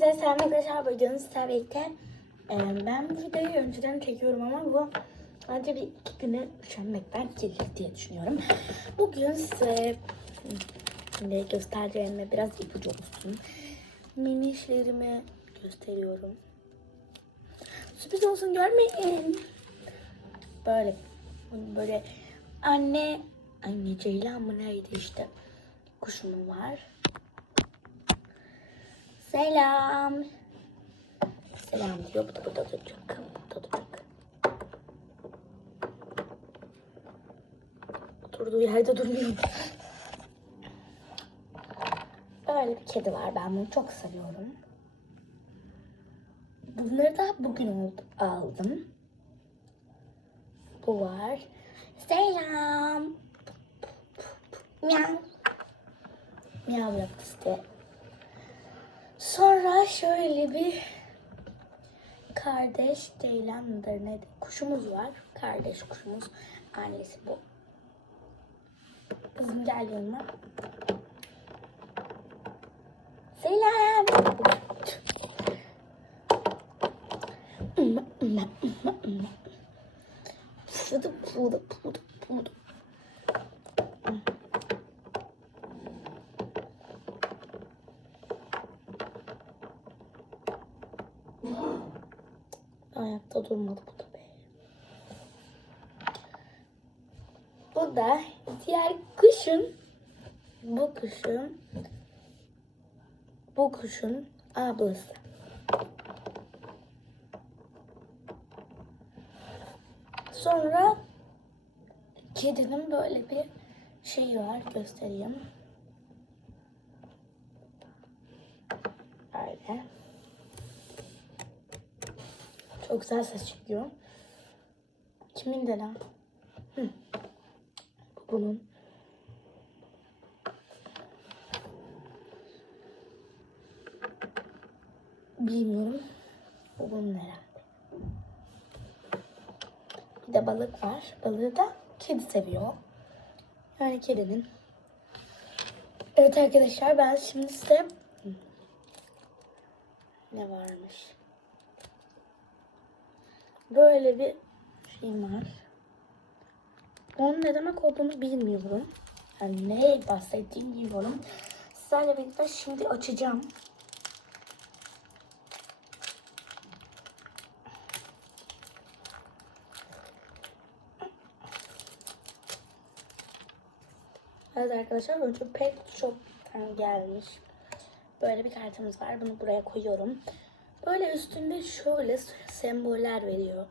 Herkese selam arkadaşlar. Bugün sizlerle birlikte e, ben bu videoyu önceden çekiyorum ama bu sadece bir iki güne üşenmekten gelir diye düşünüyorum. Bugün size şimdi göstereceğime biraz ipucu olsun. Minişlerimi gösteriyorum. Sürpriz olsun görmeyin. Böyle böyle anne anne Ceylan mı neydi işte kuşum var. Selam. Selam diyor. Bu da burada duracak. Burada duracak. Oturduğu yerde durmuyor. Böyle bir kedi var. Ben bunu çok seviyorum. Bunları da bugün aldım. Bu var. Selam. Miau. Miau yaptı işte. Sonra şöyle bir kardeş Ceylan mıdır ne kuşumuz var. Kardeş kuşumuz. Annesi bu. Kızım gel yanıma. Selam. Pudu pudu pudu Ayakta durmadı bu da be. Bu da diğer kuşun bu kuşun bu kuşun ablası. Sonra kedinin böyle bir şeyi var göstereyim. Böyle. Çok güzel ses çıkıyor. Kimin de lan? Hı. Bu bunun. Bilmiyorum. Bu bunun herhalde. Bir de balık var. Balığı da kedi seviyor. Yani kedinin. Evet arkadaşlar ben şimdi size ne varmış? Böyle bir şey var. Onun ne demek olduğunu bilmiyorum. Yani ne bahsettiğini bilmiyorum. Sizlerle birlikte şimdi açacağım. Evet arkadaşlar önce Pet Shop'tan gelmiş. Böyle bir kartımız var. Bunu buraya koyuyorum. Böyle üstünde şöyle semboller veriyor.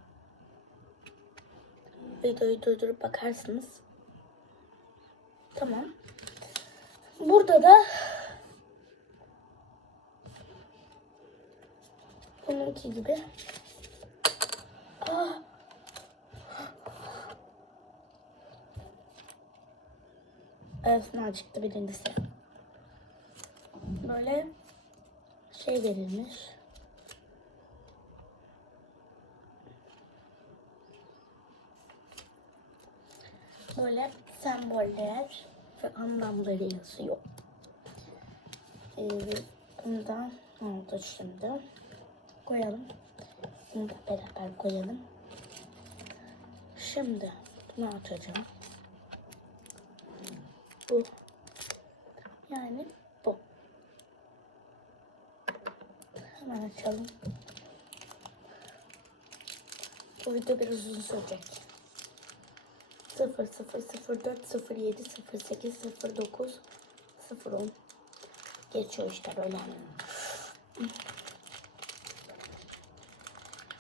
Videoyu durdurup bakarsınız. Tamam. Burada da bununki gibi Aa, Arasına çıktı birincisi. Böyle şey verilmiş. Böyle semboller ve anlamları yazıyor. Ee, bundan oldu şimdi. Koyalım. Bunu da beraber koyalım. Şimdi bunu açacağım. Bu. Yani bu. Hemen açalım. Bu video biraz uzun sürecek. 0 0 0 4 0 7 0 8 0 9 0 10 geçiyor işte böyle.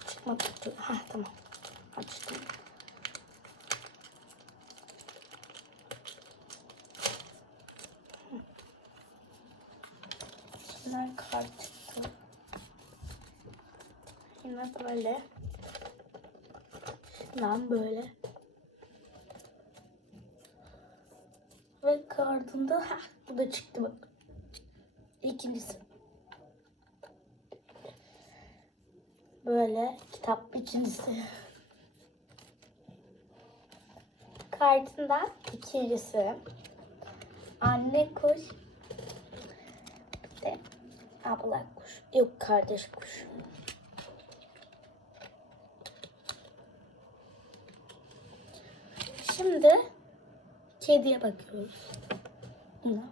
Çıkmadı. Ha tamam. Açtım. Bunlar kart çıktı. Yine böyle. Şundan böyle. Ve kartında ha bu da çıktı bak. İkincisi. Böyle kitap ikincisi. Kartından ikincisi. Anne kuş. De abla kuş. Yok kardeş kuş. Şimdi kediye bakıyoruz. Buna.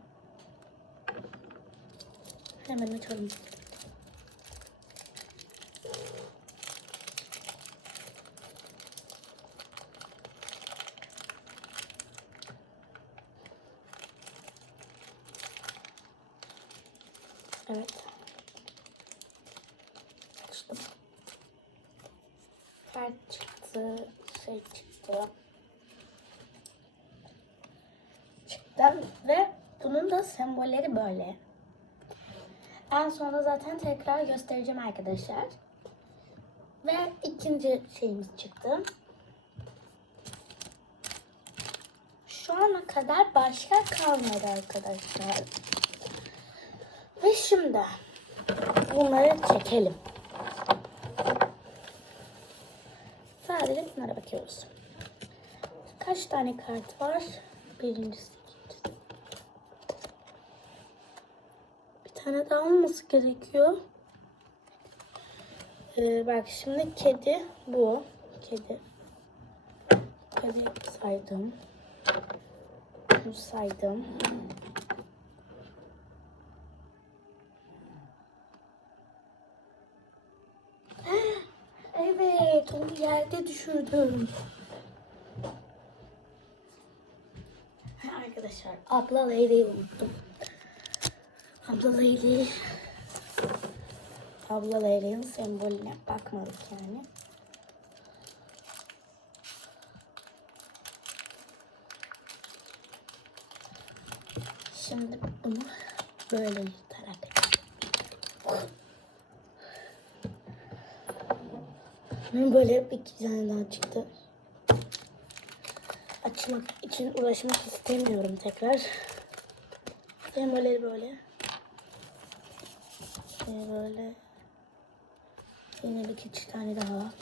Hemen açalım. Evet. Açtım. Kart çıktı. Şey. Çıktı ve bunun da sembolleri böyle. En sonunda zaten tekrar göstereceğim arkadaşlar. Ve ikinci şeyimiz çıktı. Şu ana kadar başka kalmadı arkadaşlar. Ve şimdi bunları çekelim. Sadece bunlara bakıyoruz. Kaç tane kart var? Birincisi. ikincisi. Bir tane daha olması gerekiyor. Ee, bak şimdi kedi bu. Kedi. Kedi saydım. Bunu saydım. Evet, onu yerde düşürdüm. Arkadaşlar, abla Leyli'yi unuttum. Abla Leyli. Abla Leyli'nin sembolüne bakmadık yani. Şimdi bunu böyle yutarak Benim böyle iki tane daha çıktı. Açmak için uğraşmak istemiyorum tekrar. Sembolleri böyle. Şey böyle. Yine bir iki tane daha.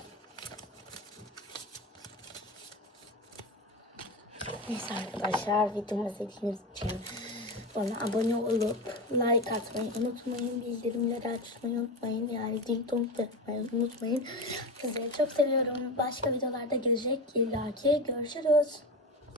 Neyse arkadaşlar videomu izlediğiniz için bana abone olup like atmayı unutmayın. Bildirimleri açmayı unutmayın. Yani da yapmayı unutmayın. Sizleri çok seviyorum. Başka videolarda gelecek illaki. Görüşürüz.